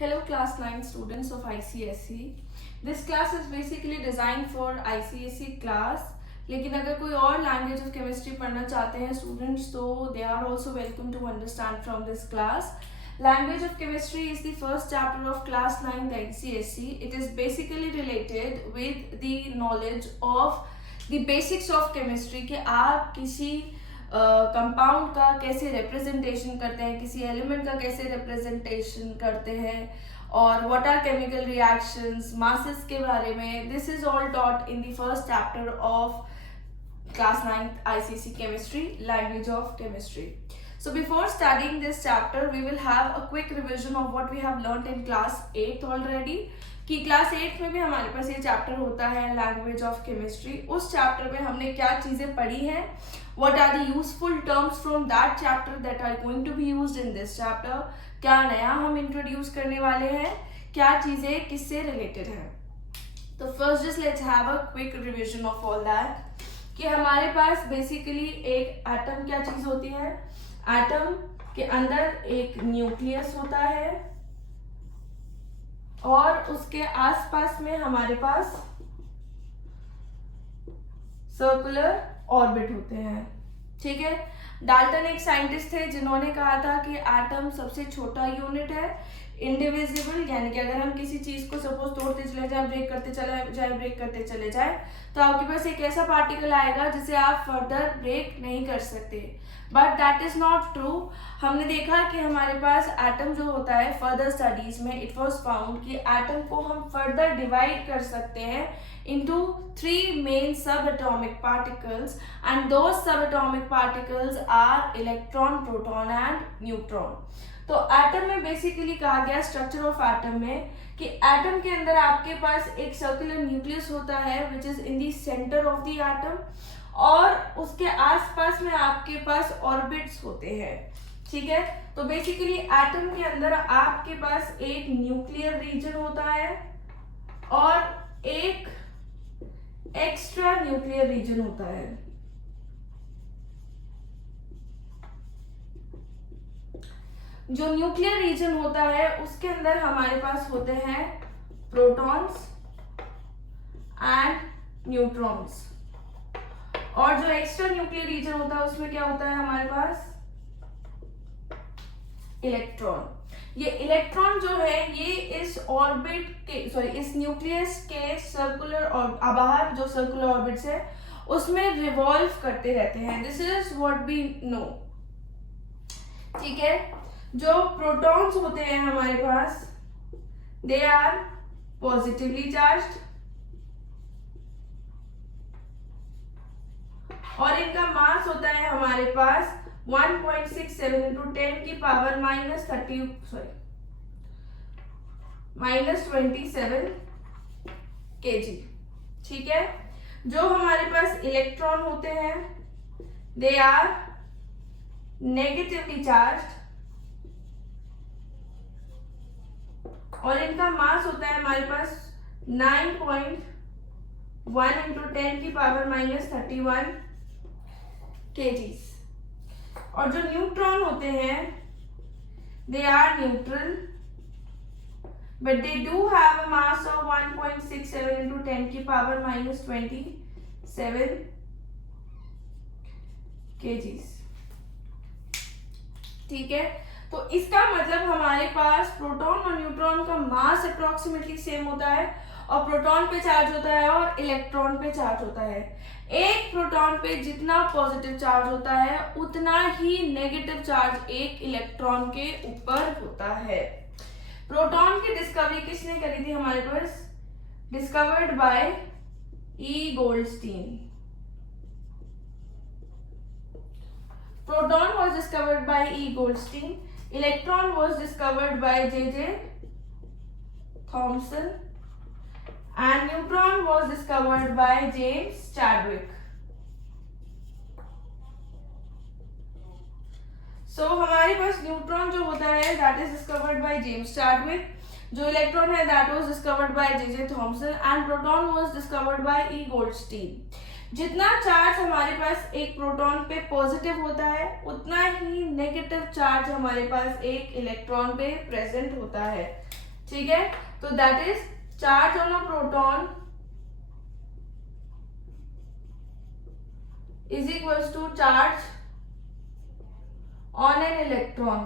Hello class 9 students of ICSE. This class is basically designed for ICSE class. लेकिन अगर कोई और language of chemistry पढ़ना चाहते हैं स्टूडेंट्स तो they are also welcome to understand from this class. Language of chemistry is the first chapter of class 9 ICSE. It is basically related with the knowledge of the basics of chemistry कि आप किसी compound का कैसे representation करते हैं, किसी element का कैसे रिप्रेजेंटेशन करते हैं और what are chemical reactions, masses के बारे में. This is all taught in the first chapter of class 9 ICSE chemistry, language of chemistry. So before studying this chapter we will have a quick revision of what we have learnt in class 8 already. कि class 8 में भी हमारे पास ये chapter होता है language of chemistry. उस chapter में हमने क्या चीज़ें पढ़ी हैं, what are the useful terms from that chapter that are going to be used in this chapter, क्या नया हम इंट्रोड्यूस करने वाले हैं, क्या चीज़ें किससे रिलेटेड हैं. तो first just let's have a quick revision of all that कि हमारे पास बेसिकली एक एटम क्या चीज़ होती है. एटम के अंदर एक न्यूक्लियस होता है और उसके आसपास में हमारे पास सर्कुलर ऑर्बिट होते हैं. ठीक है. डाल्टन एक साइंटिस्ट थे जिन्होंने कहा था कि एटम सबसे छोटा यूनिट है, इंडिविजिबल, यानी कि अगर हम किसी चीज को सपोज तोड़ते चले जाए, ब्रेक करते चले जाए तो आपके पास एक ऐसा पार्टिकल आएगा जिसे आप फर्दर ब्रेक नहीं कर सकते. But that is not true. हमने देखा कि हमारे पास एटम जो होता है फर्दर स्टडीज में इट वाज फाउंड कि एटम को हम फर्दर डिवाइड कर सकते हैं into 3 main subatomic particles, and those subatomic particles are electron, proton and neutron. तो एटम में बेसिकली कहा गया स्ट्रक्चर ऑफ एटम में कि एटम के अंदर आपके पास एक सर्कुलर न्यूक्लियस होता है which is in the centre of the atom और उसके आसपास में आपके पास ऑर्बिट्स होते हैं. ठीक है. तो बेसिकली एटम के अंदर आपके पास एक न्यूक्लियर रीजन होता है और एक एक्स्ट्रा न्यूक्लियर रीजन होता है. जो न्यूक्लियर रीजन होता है उसके अंदर हमारे पास होते हैं प्रोटॉन्स एंड न्यूट्रॉन्स और जो एक्स्ट्रा न्यूक्लियर रीजन होता है उसमें क्या होता है हमारे पास इलेक्ट्रॉन. ये इलेक्ट्रॉन जो है ये इस ऑर्बिट के इस न्यूक्लियस के सर्कुलर और बाहर जो सर्कुलर ऑर्बिट्स है उसमें रिवॉल्व करते रहते हैं. This is what we know. ठीक है. जो प्रोटॉन्स होते हैं हमारे पास दे आर पॉजिटिवली चार्ज्ड और इनका मास होता है हमारे पास 1.67 into 10 की पावर -27 kg. ठीक है. जो हमारे पास इलेक्ट्रॉन होते हैं दे आर नेगेटिवली चार्ज्ड और इनका मास होता है हमारे पास 9.1 into 10 की पावर -31 kgs. और जो न्यूट्रॉन होते हैं they are neutral but they do have a mass of 1.67 into 10 की पावर -27 kgs. ठीक है. तो इसका मतलब हमारे पास प्रोटॉन और न्यूट्रॉन का मास अप्रोक्सीमेटली सेम होता है और प्रोटॉन पे चार्ज होता है और इलेक्ट्रॉन पे चार्ज होता है. एक प्रोटॉन पे जितना पॉजिटिव चार्ज होता है उतना ही नेगेटिव चार्ज एक इलेक्ट्रॉन के ऊपर होता है. प्रोटॉन की डिस्कवरी किसने करी थी हमारे पास? Discovered by E Goldstein. Proton was discovered by E Goldstein. Electron was discovered by J Thomson and neutron was discovered by James Chadwick. So हमारे पास न्यूट्रॉन जो होता है that is discovered by James Chadwick, जो electron है that was discovered by J.J. Thomson and proton was discovered by E. Goldstein. जितना charge हमारे पास एक proton पे पॉजिटिव होता है उतना ही नेगेटिव चार्ज हमारे पास एक इलेक्ट्रॉन पे प्रेजेंट होता है. ठीक है, तो that is charge on a proton is equals to charge on an electron.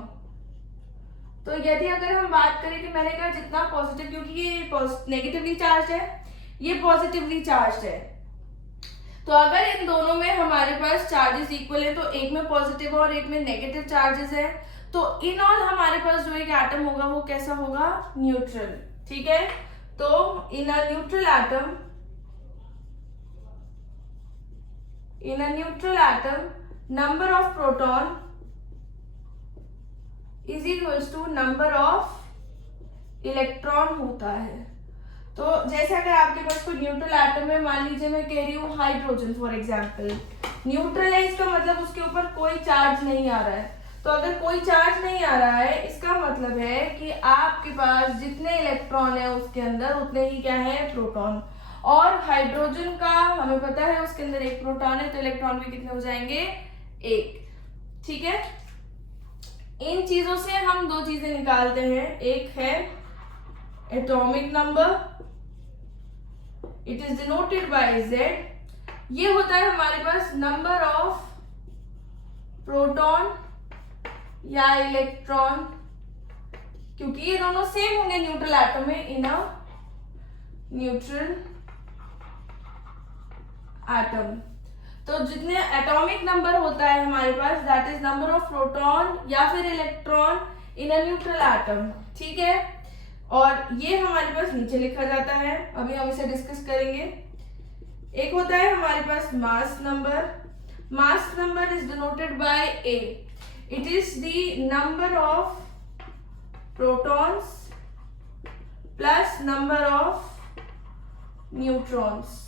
तो यदि अगर हम बात करें कि मैंने कहा जितना पॉजिटिव, क्योंकि ये नेगेटिवली चार्ज है, ये पॉजिटिवली चार्ज है, तो अगर इन दोनों में हमारे पास चार्जेस इक्वल है, तो एक में पॉजिटिव और एक में नेगेटिव चार्जेस है, तो इन ऑल हमारे पास जो एक एटम होगा वो कैसा होगा, न्यूट्रल। ठीक है, तो in a neutral atom number of proton is equals to number of electron होता है। तो जैसे अगर आपके पास कोई न्यूट्रल एटम है, मान लीजिए मैं कह रही हूँ हाइड्रोजन फॉर एग्जांपल, न्यूट्रल है, इसका मतलब उसके ऊपर कोई चार्ज नहीं आ रहा है। तो अगर कोई चार्ज नहीं आ रहा है, इसका मतलब है कि आपके पास जितने इलेक्ट्रॉन है उसके अंदर उतने ही क्या है, प्रोटॉन। और हाइड्रोजन का हमें पता है उसके अंदर एक प्रोटॉन है, तो इलेक्ट्रॉन भी कितने हो जाएंगे, एक। ठीक है, इन चीजों से हम दो चीजें निकालते हैं, एक है atomic number, it is denoted bye Z। ये होता है हमारे पास नंबर ऑफ प्रोटॉन या इलेक्ट्रॉन, क्योंकि ये दोनों सेम होंगे न्यूट्रल एटम में, इन अ न्यूट्रल एटम। तो जितने एटॉमिक नंबर होता है हमारे पास, that is number of proton या फिर electron in a neutral atom. ठीक है, और ये हमारे पास नीचे लिखा जाता है, अभी हम इसे डिस्कस करेंगे। एक होता है हमारे पास mass number. Mass number is denoted by A। It is the number of protons plus number of neutrons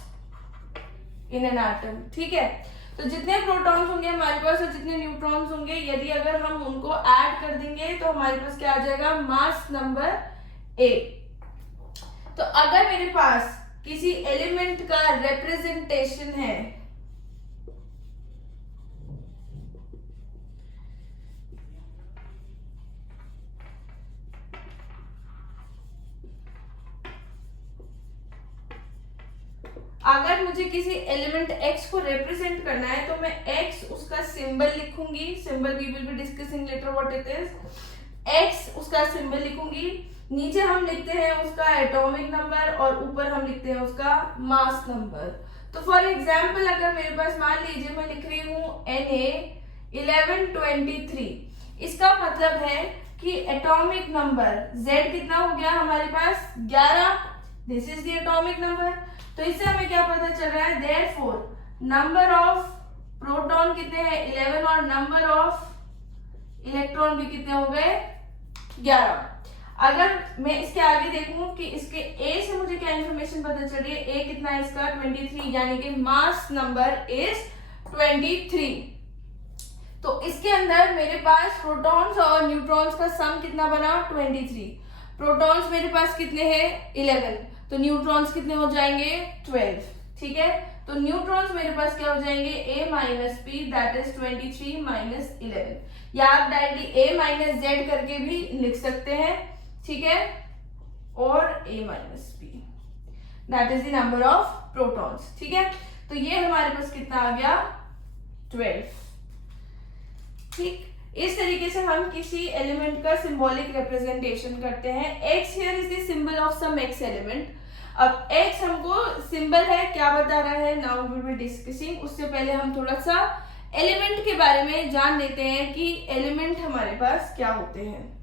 in an atom. ठीक है, तो जितने प्रोटॉन्स होंगे हमारे पास और जितने न्यूट्रॉन्स होंगे, यदि अगर हम उनको ऐड कर देंगे तो हमारे पास क्या आ जाएगा, मास नंबर A। तो अगर मेरे पास किसी एलिमेंट का रिप्रेजेंटेशन है, अगर मुझे किसी एलिमेंट x को रिप्रेजेंट करना है, तो मैं x उसका सिंबल लिखूंगी, symbol we will be discussing later what it is. x उसका सिंबल लिखूंगी, नीचे हम लिखते हैं उसका एटॉमिक नंबर और ऊपर हम लिखते हैं उसका मास नंबर। तो फॉर एग्जांपल अगर मेरे पास मान लीजिए मैं लिख रही हूँ Na1123, इसका मतलब है कि एटॉमिक नंबर Z कितना हो गया हमारे पास, 11। This is the atomic number. तो इससे हमें क्या पता चल रहा है, देयरफॉर नंबर ऑफ प्रोटॉन कितने हैं, 11, और नंबर ऑफ इलेक्ट्रॉन भी कितने हो गए, 11। अगर मैं इसके आगे देखूं कि इसके A से मुझे क्या इंफॉर्मेशन पता चल रही है, A कितना है इसका, 23, यानी कि मास नंबर इज 23। तो इसके अंदर मेरे पास प्रोटॉन्स और न्यूट्रॉन्स का सम कितना बना, 23। प्रोटॉन्स मेरे पास कितने हैं, 11, तो न्यूट्रॉन्स कितने हो जाएंगे, 12। ठीक है, तो न्यूट्रॉन्स मेरे पास क्या हो जाएंगे, A minus P, that is 23 minus 11, या आप डायरेक्टली A माइनस Z करके भी लिख सकते हैं। ठीक है, और A minus P, that is the number of protons. ठीक है, तो ये हमारे पास कितना आ गया, 12। ठीक, इस तरीके से हम किसी एलिमेंट का सिंबॉलिक रिप्रेजेंटेशन करते हैं। X here is the symbol of some X element. अब X हमको सिंबल है, क्या बता रहा है, now we will be discussing. उससे पहले हम थोड़ा सा एलिमेंट के बारे में जान लेते हैं कि एलिमेंट हमारे पास क्या होते हैं।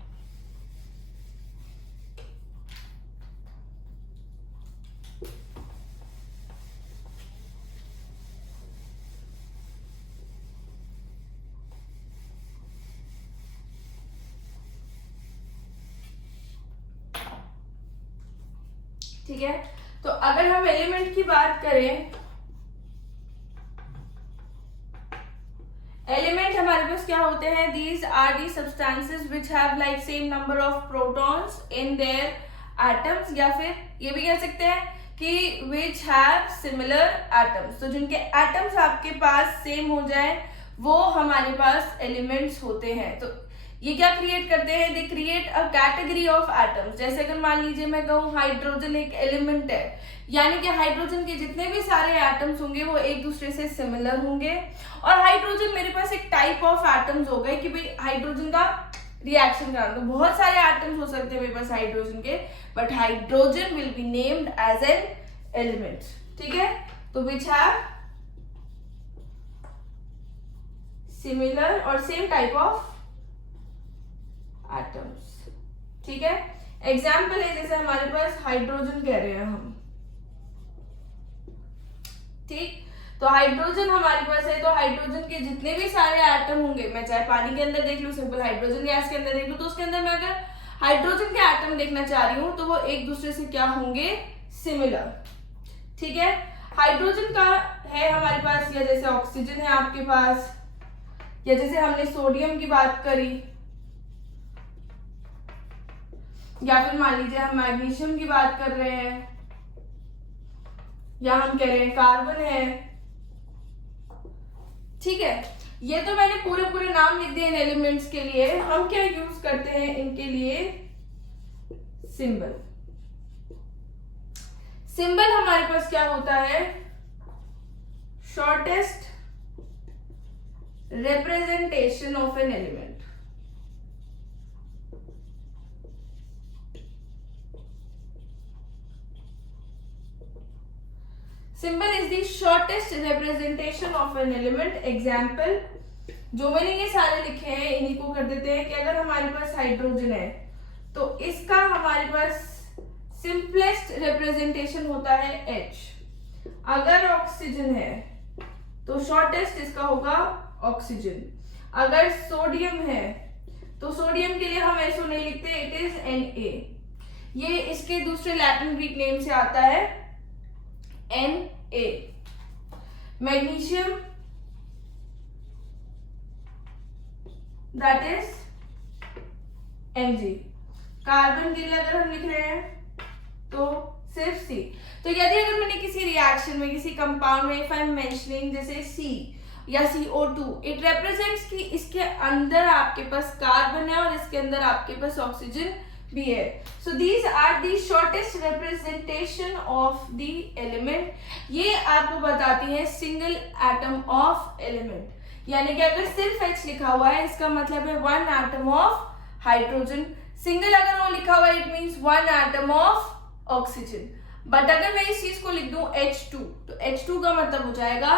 ठीक है, तो अगर हम एलिमेंट की बात करें, एलिमेंट हमारे पास क्या होते हैं, these are the substances which have like same number of protons in their atoms, या फिर ये भी कह सकते हैं कि विच हैव सिमिलर एटम्स। तो जिनके एटम्स आपके पास सेम हो जाए वो हमारे पास एलिमेंट्स होते हैं। तो ये क्या क्रिएट करते हैं, they create a category of atoms. जैसे अगर मान लीजिए मैं कहूँ हाइड्रोजन एक एलिमेंट है, यानी कि हाइड्रोजन के जितने भी सारे एटम्स होंगे वो एक दूसरे से सिमिलर होंगे। और हाइड्रोजन मेरे पास एक टाइप ऑफ एटम्स हो गए कि भाई हाइड्रोजन का रिएक्शन कराना, तो बहुत सारे एटम्स हो सकते हैं मेरे पास हाइड्रोजन के, but hydrogen will be named as an element. ठीक है, तो विच हैव सिमिलर और सेम टाइप ऑफ एटम्स। ठीक है, एग्जाम्पल है जैसे हमारे पास हाइड्रोजन कह रहे हैं हम, ठीक, तो हाइड्रोजन हमारे पास है, तो हाइड्रोजन के जितने भी सारे एटम होंगे, मैं चाहे पानी के अंदर देख लूं, सिंपल हाइड्रोजन गैस के अंदर देख लूं, तो उसके अंदर मैं अगर हाइड्रोजन के एटम देखना चाह रही हूं तो वो एक दूसरे से क्या होंगे, सिमिलर। ठीक है, हाइड्रोजन का है हमारे पास, या जैसे ऑक्सीजन है आपके पास, या जैसे हमने सोडियम की बात करी, या फिर मान लीजिए हम मैग्नीशियम की बात कर रहे हैं, या हम कह रहे हैं कार्बन है। ठीक है, ये तो मैंने पूरे पूरे नाम लिख दिए इन एलिमेंट्स के लिए। हम क्या यूज करते हैं इनके लिए, सिंबल। सिंबल हमारे पास क्या होता है, shortest representation of an element. Symbol is the shortest representation of an element. Example जो मैंने ये सारे लिखे हैं इन्हीं को कर देते हैं कि अगर हमारे पास हाइड्रोजन है तो इसका हमारे पास सिंपलेस्ट रिप्रेजेंटेशन होता है H। अगर ऑक्सीजन है तो शॉर्टेस्ट इसका होगा ऑक्सीजन। अगर सोडियम है तो सोडियम के लिए हम ऐसो नहीं लिखते, इट इज Na। ये इसके दूसरे लैटिन ग्रीक नेम से आता है Na। Magnesium that is Mg। Carbon के लिए अगर हम लिख रहे हैं तो सिर्फ C। तो यदि अगर मैंने किसी रिएक्शन में, किसी कंपाउंड में, इफ आई एम मेंशनिंग जैसे C या CO2, इट रिप्रेजेंट्स कि इसके अंदर आपके पास कार्बन है और इसके अंदर आपके पास ऑक्सीजन भी है। So these are the shortest representation of the element. ये आपको बताती है सिंगल एटम ऑफ एलिमेंट, यानी कि अगर सिर्फ H लिखा हुआ है इसका मतलब है one atom of hydrogen. Single अगर वो लिखा हुआ है it means one atom of oxygen. But अगर मैं इस चीज को लिख दूं H2, तो H2 का मतलब हो जाएगा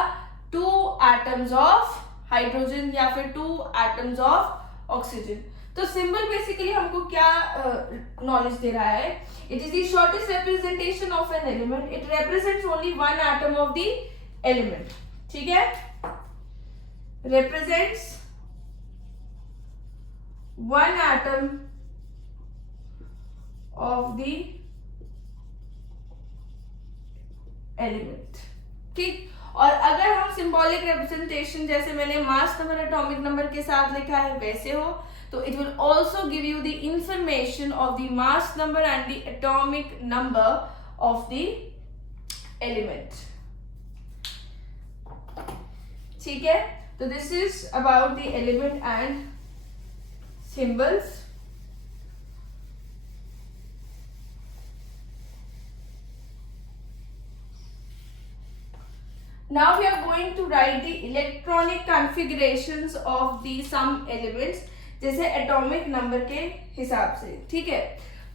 टू एटम्स ऑफ हाइड्रोजन या फिर टू एटम्स ऑफ ऑक्सीजन। तो सिंबल बेसिकली हमको क्या नॉलेज दे रहा है, it is the shortest representation of an element, it represents only one atom of the element. ठीक है, represents one atom of the element. ठीक, और अगर हम सिंबॉलिक रिप्रेजेंटेशन जैसे मैंने मास नंबर एटॉमिक नंबर के साथ लिखा है वैसे हो, तो it will also give you the information of the mass number and the atomic number of the element. ठीक है, तो this is about the element and symbols. Now we are going to write the electronic configurations of the some elements, जैसे atomic number के हिसाब से। ठीक है,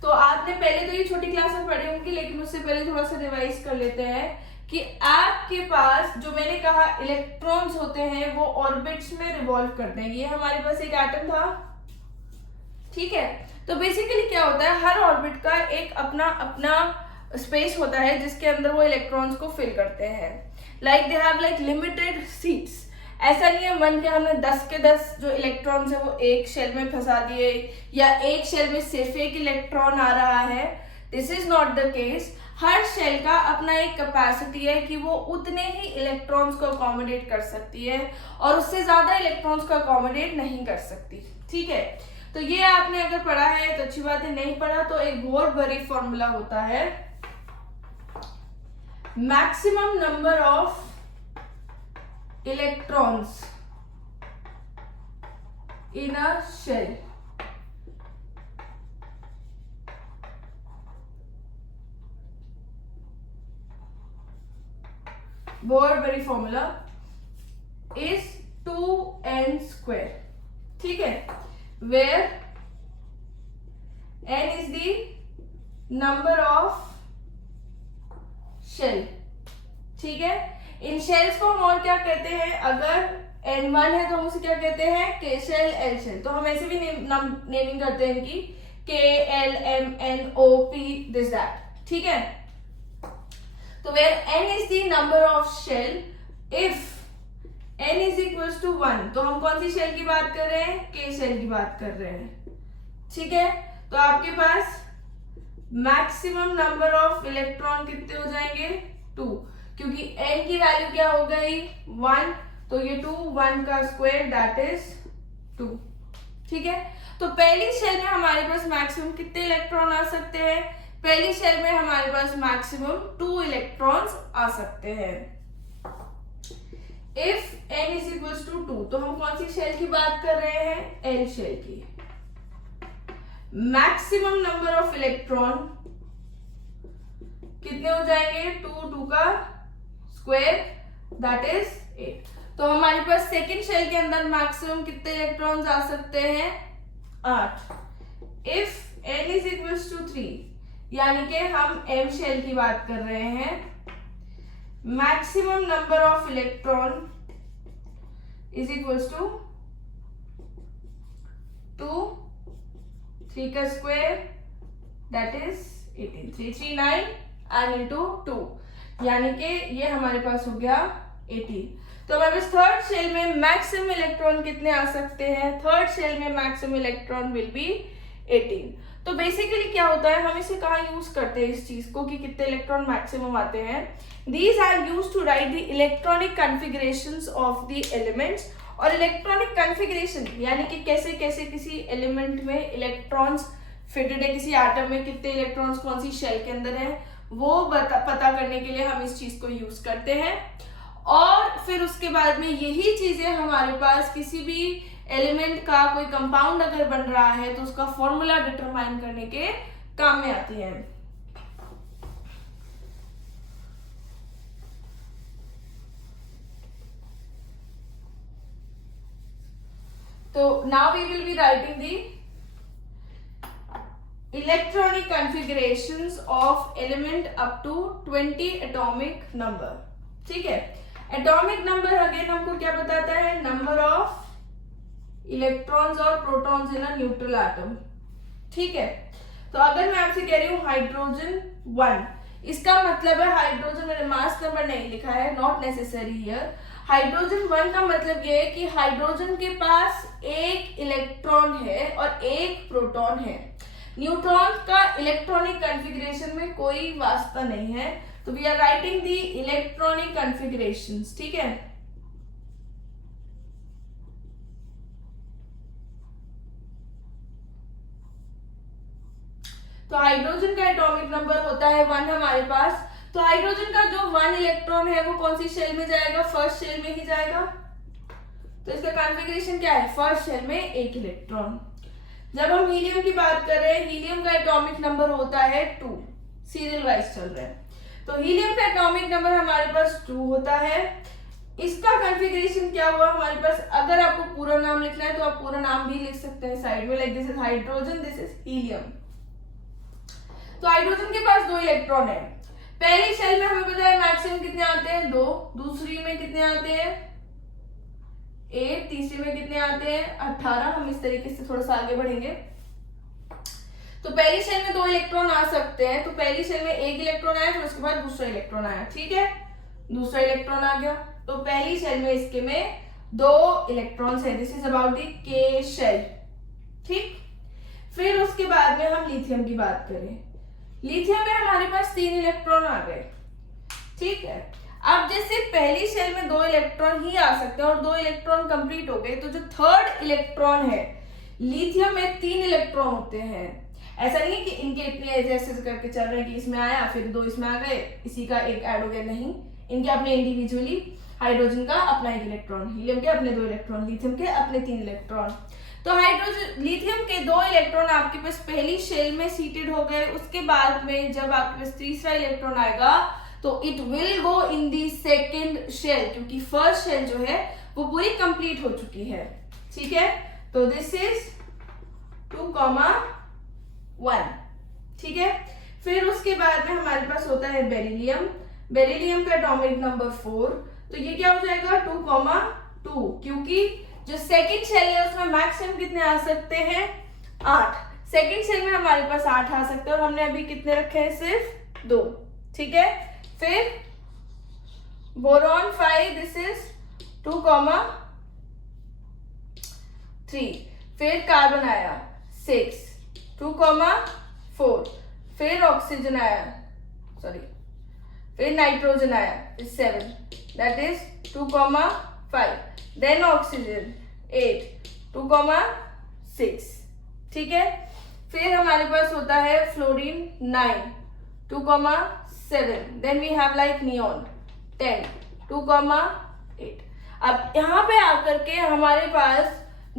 तो आपने पहले तो ये छोटी क्लास में पढ़े होंगे, लेकिन उससे पहले थोड़ा सा रिवाइज कर लेते हैं कि आपके पास जो मैंने कहा इलेक्ट्रॉन्स होते हैं वो ऑर्बिट्स में रिवॉल्व करते हैं। ये हमारे पास एक एटम था, ठीक है, तो बेसिकली क्या होता है, हर ऑर्बिट का एक अपना अपना स्पेस होता है जिसके अंदर वो इलेक्ट्रॉन्स को फिल करते हैं। Like they have like limited seats. ऐसा नहीं है मन के हमने 10 के 10 जो इलेक्ट्रॉन्स है वो एक शेल में फंसा दिए या एक शेल में सिर्फ एक इलेक्ट्रॉन आ रहा है। This is not the case. हर शेल का अपना एक कैपेसिटी है कि वो उतने ही इलेक्ट्रॉन्स को अकोमोडेट कर सकती है और उससे ज्यादा इलेक्ट्रॉन्स को अकोमोडेट नहीं कर सकती। ठीक है, तो ये आपने अगर पढ़ा है तो अच्छी बात है, नहीं पढ़ा तो एक बहुत बड़ी फॉर्मूला होता है maximum number of electrons in a shell. Bohr Bury formula is 2n², ठीक है, where n is the number of shell, ठीक है। इन शेल्स को हम और क्या कहते हैं, अगर n1 है तो हम उसे क्या कहते हैं, k शेल, l शेल। तो हम ऐसे भी नेमिंग करते हैं इनकी, k l m n o p this that, ठीक है। तो where n is the number of shell, if n is equals to 1, तो हम कौन सी शेल की बात कर रहे हैं, k शेल की बात कर रहे हैं, ठीक है। तो आपके पास मैक्सिमम नंबर ऑफ इलेक्ट्रॉन कितने हो जाएंगे, 2, क्योंकि n की वैल्यू क्या हो गई, 1, तो ये 2, 1 का स्क्वायर दैट इज 2, ठीक है। तो पहली शेल में हमारे पास मैक्सिमम कितने इलेक्ट्रॉन आ सकते हैं, पहली शेल में हमारे पास मैक्सिमम 2 इलेक्ट्रॉन्स आ सकते हैं। If n is equals to 2, तो हम कौन सी शेल की बात कर रहे हैं, l शेल की। मैक्सिमम नंबर ऑफ इलेक्ट्रॉन कितने हो जाएंगे, 2, 2 का स्क्वायर दैट इज 8। तो हमारे पास सेकेंड शेल के अंदर मैक्सिमम कितने इलेक्ट्रॉन्स आ सकते हैं, 8। If n is equals to 3, यानी कि हम m शेल की बात कर रहे हैं, maximum number of electron is equals to 2, 3 का square that is 18, 339 and into 2, यानी कि ये हमारे पास हो गया 18। तो हमारे पास थर्ड शेल में मैक्सिमम इलेक्ट्रॉन कितने आ सकते हैं, थर्ड शेल में मैक्सिमम इलेक्ट्रॉन विल बी 18। तो बेसिकली क्या होता है, हम इसे कहाँ यूज करते हैं इस चीज को कि कितने इलेक्ट्रॉन मैक्सिमम आते हैं, these are used to write the electronic configurations of the elements. और इलेक्ट्रॉनिक कॉन्फ़िगरेशन यानी कि कैसे कैसे किसी एलिमेंट में इलेक्ट्रॉन्स फिटेड है, किसी एटम में कितने इलेक्ट्रॉन्स कौन सी शेल के अंदर है, वो पता करने के लिए हम इस चीज को यूज करते हैं। और फिर उसके बाद में यही चीजें हमारे पास किसी भी एलिमेंट का कोई कंपाउंड अगर बन रहा है तो उसका फॉर्मूला डिटरमाइन करने के काम में आती है। तो now we will be writing the electronic configurations of element up to 20 atomic number, ठीक है। एटॉमिक नंबर अगेन हमको क्या बताता है, नंबर ऑफ इलेक्ट्रॉन्स और protons in a neutral atom, ठीक है। तो अगर मैं आपसे कह रही हूँ हाइड्रोजन 1, इसका मतलब है हाइड्रोजन, मैंने मास नंबर नहीं लिखा है, नॉट नेसेसरी हियर। हाइड्रोजन 1 का मतलब ये है कि हाइड्रोजन के पास एक इलेक्ट्रॉन है और एक प्रोटॉन है। न्यूट्रॉन का इलेक्ट्रॉनिक कॉन्फ़िगरेशन में कोई वास्ता नहीं है, तो we are writing the electronic configurations, ठीक है। तो हाइड्रोजन का एटॉमिक नंबर होता है 1 हमारे पास। तो हाइड्रोजन का जो 1 इलेक्ट्रॉन है वो कौन सी शेल में जाएगा, फर्स्ट शेल में ही जाएगा। तो इसका कॉन्फ़िगरेशन क्या है, फर्स्ट शेल में एक इलेक्ट्रॉन। जब हम हीलियम की बात कर रहे हैं, हीलियम का एटॉमिक नंबर होता है 2, सीरियल वाइज चल रहा है। तो हीलियम का एटॉमिक नंबर हमारे पास 2 होता है। इसका कॉन्फ़िगरेशन क्या हुआ हमारे पास, अगर आपको पूरा नाम लिखना है तो आप पूरा नाम भी लिख सकते हैं साइड में, like this is hydrogen, this is helium. तो हाइड्रोजन के पास 2 इलेक्ट्रॉन है। पहली शेल में हमें पता है मैक्सिमम कितने आते हैं, 2, दूसरी में कितने आते हैं 8, तीसरी में कितने आते हैं 18। हम इस तरीके से थोड़ा सा आगे बढ़ेंगे। तो पहली शेल में 2 इलेक्ट्रॉन आ सकते हैं। तो पहली शेल में एक इलेक्ट्रॉन आया, फिर उसके बाद दूसरा इलेक्ट्रॉन आया, ठीक है, दूसरा इलेक्ट्रॉन आ गया। तो पहली शेल में इसके में 2 इलेक्ट्रॉन्स है, दिस इज अबाउट द के शेल, ठीक। फिर उसके बाद में हम लिथियम की बात करें, लिथियम में हमारे पास 3 इलेक्ट्रॉन आ गए, ठीक है। अब जैसे पहली शेल में 2 इलेक्ट्रॉन ही आ सकते हैं और 2 इलेक्ट्रॉन कंप्लीट हो गए, तो जो थर्ड इलेक्ट्रॉन है लिथियम में 3 इलेक्ट्रॉन होते हैं। ऐसा नहीं है कि इनके इतने ऐसे करके चल रहे हैं कि इसमें आया फिर 2 इसमें आ गए, इसी का एक ऐड हो गया, नहीं, इनके अपने इंडिविजुअली, हाइड्रोजन का अपना 1 इलेक्ट्रॉन, हीलियम के अपने 2 इलेक्ट्रॉन, लिथियम के अपने 3 इलेक्ट्रॉन। तो हाइड्रोजन लिथियम के 2 इलेक्ट्रॉन आपके पास पहली शेल में सीटेड हो गए। उसके बाद में जब आपके पास तीसरा इलेक्ट्रॉन आएगा तो it will go in the second shell, क्योंकि फर्स्ट शेल जो है वो पूरी कंप्लीट हो चुकी है। ठीक है, तो दिस इज 2,1। ठीक है, फिर उसके बाद में हमारे पास होता है बेरिलियम। बेरिलियम का एटॉमिक नंबर 4, तो ये क्या हो जाएगा 2,2, क्योंकि जो सेकेंड शेल है उसमें मैक्सिमम कितने आ सकते हैं 8। सेकेंड शेल में हमारे पास 8 आ सकते हैं और हमने अभी कितने रखे हैं सिर्फ 2। ठीक है, फिर बोरॉन 5, दिस इज 2,3। फिर कार्बन आया 6, 2,4। फिर ऑक्सीजन आया, फिर नाइट्रोजन आया 7, दैट इज 2,5। Then oxygen 8, 2,6। ठीक है, फिर हमारे पास होता है fluorine 9, 2,7। Then we have like neon 10, 2,8। अब यहाँ पे आकर के हमारे पास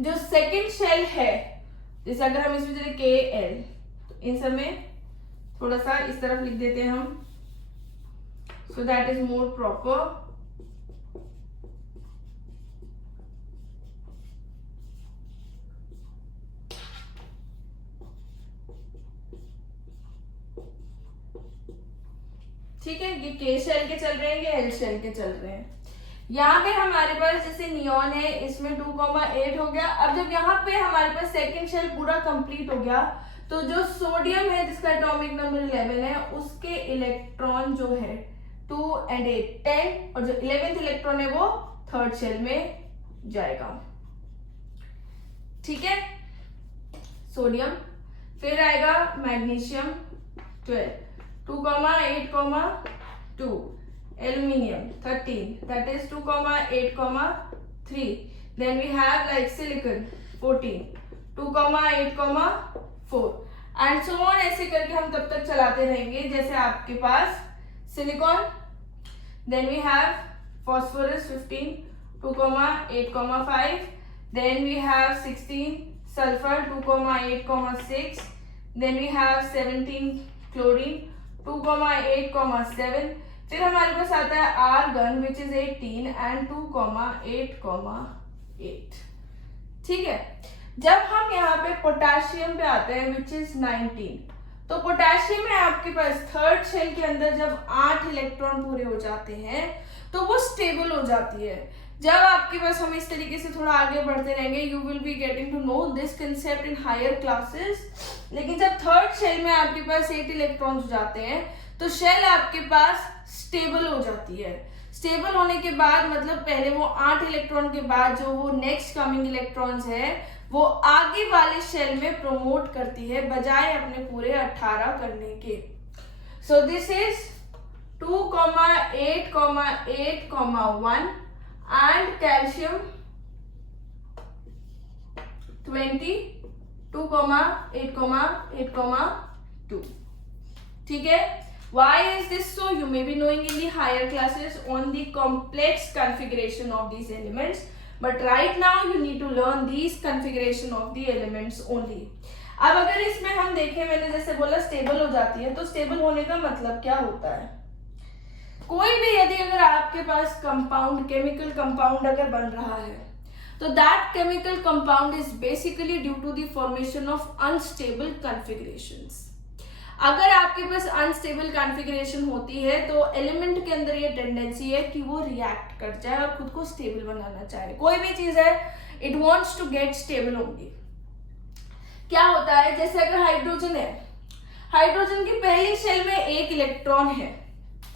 जो सेकेंड शेल है, जैसे अगर हम इसमें चले KL, तो इन सब में थोड़ा सा इस तरफ लिख देते हैं हम, so that is more proper. ठीक है, ये K शेल के चल रहे हैं, ये L शेल के चल रहे हैं। यहाँ पे हमारे पास जैसे नियॉन है, इसमें 2,8 हो गया। अब जब यहाँ पे हमारे पास सेकेंड शेल पूरा कंप्लीट हो गया, तो जो सोडियम है जिसका एटॉमिक नंबर 11 है, उसके इलेक्ट्रॉन जो है 2 और 8 10, और जो 11th इलेक्ट्रॉन है वो थर्ड शेल में जाएगा। ठीक है, सोडियम। फिर आएगा magnesium 12, 2,8,2। Aluminium 13, that is 2,8,3. Then we have like silicon 14, 2,8,4 and so on। ऐसे करके हम तब तक चलाते रहेंगे जैसे आपके पास silicon. Then we have phosphorus 15, 2,8,5. Then we have 16 sulfur 2,8,6. Then we have 17 chlorine 2,8,7। फिर हमारे पास आता है आर्गन विच इज 18 एंड 2,8,8। ठीक है, जब हम यहाँ पे पोटेशियम पे आते हैं विच इज 19, तो पोटेशियम में आपके पास थर्ड शेल के अंदर जब 8 इलेक्ट्रॉन पूरे हो जाते हैं तो वो स्टेबल हो जाती है। जब आपके पास, हम इस तरीके से थोड़ा आगे बढ़ते रहेंगे, you will be getting to know this concept in higher classes. लेकिन जब थर्ड शेल में आपके पास 8 इलेक्ट्रॉन हो जाते हैं तो शेल आपके पास स्टेबल हो जाती है। स्टेबल होने के बाद मतलब पहले वो 8 इलेक्ट्रॉन के बाद जो वो नेक्स्ट कमिंग इलेक्ट्रॉन्स है वो आगे वाले शेल में प्रमोट करती है बजाय अपने पूरे 18 करने के। So this is 2,8,8,1 and calcium 20, 2,8,8,2। ठीक है, why is this so? You may be knowing in the higher classes on the complex configuration of these elements, but right now you need to learn these configuration of the elements only. अब अगर इसमें हम देखें, मैंने जैसे बोला stable हो जाती है, तो स्टेबल होने का मतलब क्या होता है? कोई भी यदि अगर आपके पास कंपाउंड, केमिकल कंपाउंड अगर बन रहा है, तो that chemical compound is basically due to the formation of unstable configurations. अगर आपके पास अनस्टेबल कॉन्फ़िगरेशन होती है तो एलिमेंट के अंदर ये टेंडेंसी है कि वो रिएक्ट कर जाए और खुद को स्टेबल बनाना चाहे। कोई भी चीज है, it wants to get stable होगी। क्या होता है, जैसे अगर हाइड्रोजन है, हाइड्रोजन की पहली शेल में 1 इलेक्ट्रॉन है,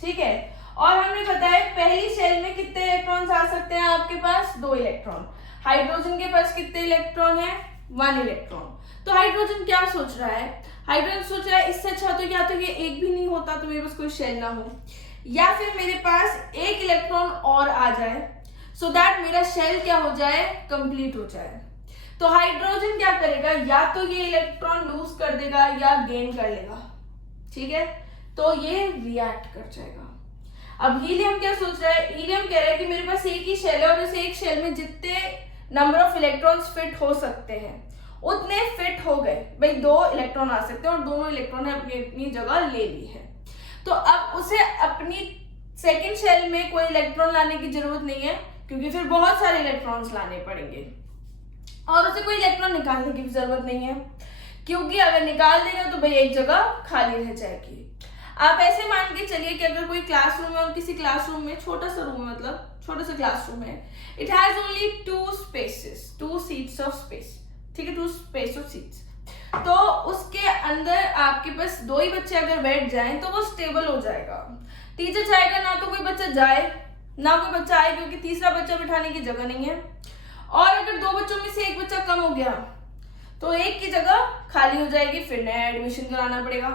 ठीक है, और हमने बताया पहली शेल में कितने इलेक्ट्रॉन्स आ सकते हैं आपके पास? 2 इलेक्ट्रॉन। हाइड्रोजन के पास कितने इलेक्ट्रॉन है? 1 इलेक्ट्रॉन। तो हाइड्रोजन क्या सोच रहा है? हाइड्रोजन सोच रहा है इससे अच्छा तो या तो ये एक भी नहीं होता तो मेरे पास कोई शेल ना हो, या फिर मेरे पास 1 इलेक्ट्रॉन और आ जाए सो दैट मेरा शेल क्या हो जाए? कंप्लीट हो जाए। तो हाइड्रोजन क्या करेगा? या तो ये इलेक्ट्रॉन लूज कर देगा या गेन कर लेगा, ठीक है, तो ये रिएक्ट कर जाएगा। अब हीलियम क्या सोच रहा है? हीलियम कह रहा है कि मेरे पास एक ही शेल है और इस एक शेल में जितने नंबर ऑफ इलेक्ट्रॉन्स फिट हो सकते हैं उतने फिट हो गए। भाई 2 इलेक्ट्रॉन आ सकते हैं और दोनों इलेक्ट्रॉन ने अपनी अपनी जगह ले ली है। तो अब उसे अपनी सेकेंड शेल में कोई इलेक्ट्रॉन लाने की जरूरत नहीं है, क्योंकि फिर बहुत सारे इलेक्ट्रॉन्स लाने पड़ेंगे, और उसे कोई इलेक्ट्रॉन निकालने की भी जरूरत नहीं है, क्योंकि अगर निकाल देगा तो भाई एक जगह खाली रह जाएगी। आप ऐसे मान के चलिए कि अगर कोई क्लासरूम है और किसी क्लासरूम में छोटा सा रूम, मतलब छोटा सा क्लासरूम है, it has only 2 spaces, 2 seats of space, ठीक है, 2 स्पेस ऑफ सीट्स। तो उसके अंदर आपके पास 2 ही बच्चे अगर बैठ जाएं तो वो स्टेबल हो जाएगा। टीचर चाहेगा ना तो कोई बच्चा जाए ना कोई बच्चा आए, क्योंकि तीसरा बच्चा बिठाने की जगह नहीं है। और अगर 2 बच्चों में से एक बच्चा कम हो गया तो एक की जगह खाली हो जाएगी, फिर नया एडमिशन कराना पड़ेगा,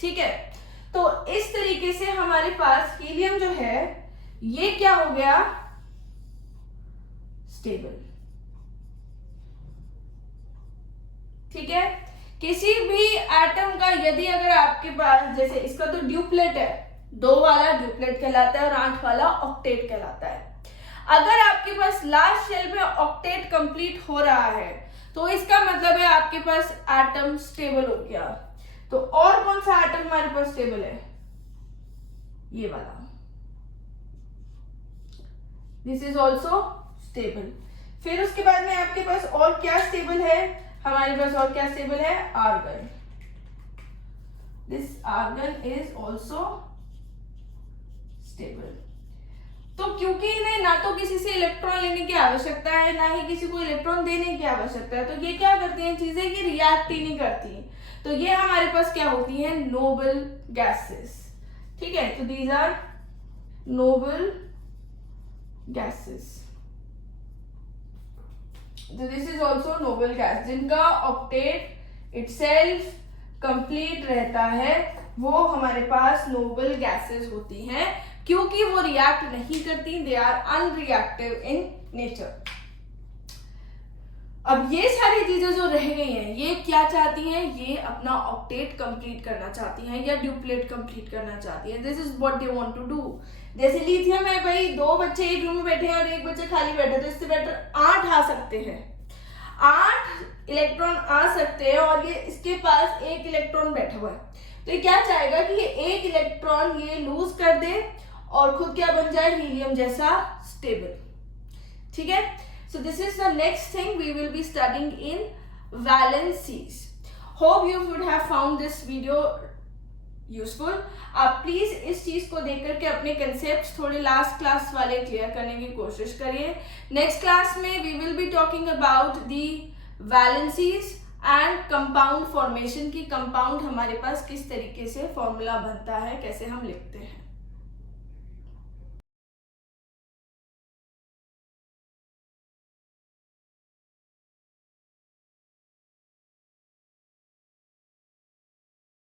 ठीक है। तो इस तरीके से हमारे पास हीलियम जो है ये क्या हो गया, स्टेबल, ठीक है। किसी भी एटम का यदि अगर आपके पास, जैसे इसका तो ड्यूप्लेट है, 2 वाला ड्यूप्लेट कहलाता है और 8 वाला ऑक्टेट कहलाता है। अगर आपके पास लास्ट शेल में ऑक्टेट कंप्लीट हो रहा है तो इसका मतलब है आपके पास एटम स्टेबल हो गया। तो और कौन सा एटम हमारे पास स्टेबल है, ये वाला, दिस इज ऑल्सो स्टेबल। फिर उसके बाद में आपके पास और क्या स्टेबल है, हमारे पास और क्या स्टेबल है, argon. This argon is also stable. तो क्योंकि इन्हें ना तो किसी से इलेक्ट्रॉन लेने की आवश्यकता है ना ही किसी को इलेक्ट्रॉन देने की आवश्यकता है, तो ये क्या करती हैं चीजें कि रिएक्ट ही नहीं करती। तो ये हमारे पास क्या होती है, नोबल गैसेस, ठीक है। तो दीज आर नोबल गैसेस, तो this is also noble gas, जिनका ऑक्टेट इटसेल्फ कंप्लीट रहता है, वो हमारे पास नोबल गैसेस होती हैं, क्योंकि वो रिएक्ट नहीं करती, they are unreactive in nature. अब ये सारी चीजें जो रह गई हैं, ये क्या चाहती हैं, ये अपना ऑक्टेट कंप्लीट करना चाहती हैं या ड्यूप्लेट कंप्लीट करना चाहती हैं। This is what they want to do. जैसे लिथियम है भाई, 2 बच्चे एक रूम में बैठे हैं और एक बच्चा खाली बैठा है, तो इससे बेटर 8 आ सकते हैं, 8 इलेक्ट्रॉन आ सकते हैं, और ये इसके पास 1 इलेक्ट्रॉन बैठा हुआ है। तो ये क्या चाहेगा कि ये 1 इलेक्ट्रॉन ये लूज कर दे और खुद क्या बन जाए, हीलियम जैसा स्टेबल, ठीक है। So this is the next thing we will be studying in valencies. Hope you would have found this video useful. आप प्लीज इस चीज को देख करके अपने कंसेप्ट थोड़े लास्ट क्लास वाले क्लियर करने की कोशिश करिए। नेक्स्ट क्लास में we will be talking about the valencies and compound formation की, कंपाउंड हमारे पास किस तरीके से फॉर्मूला बनता है, कैसे हम लिखते हैं।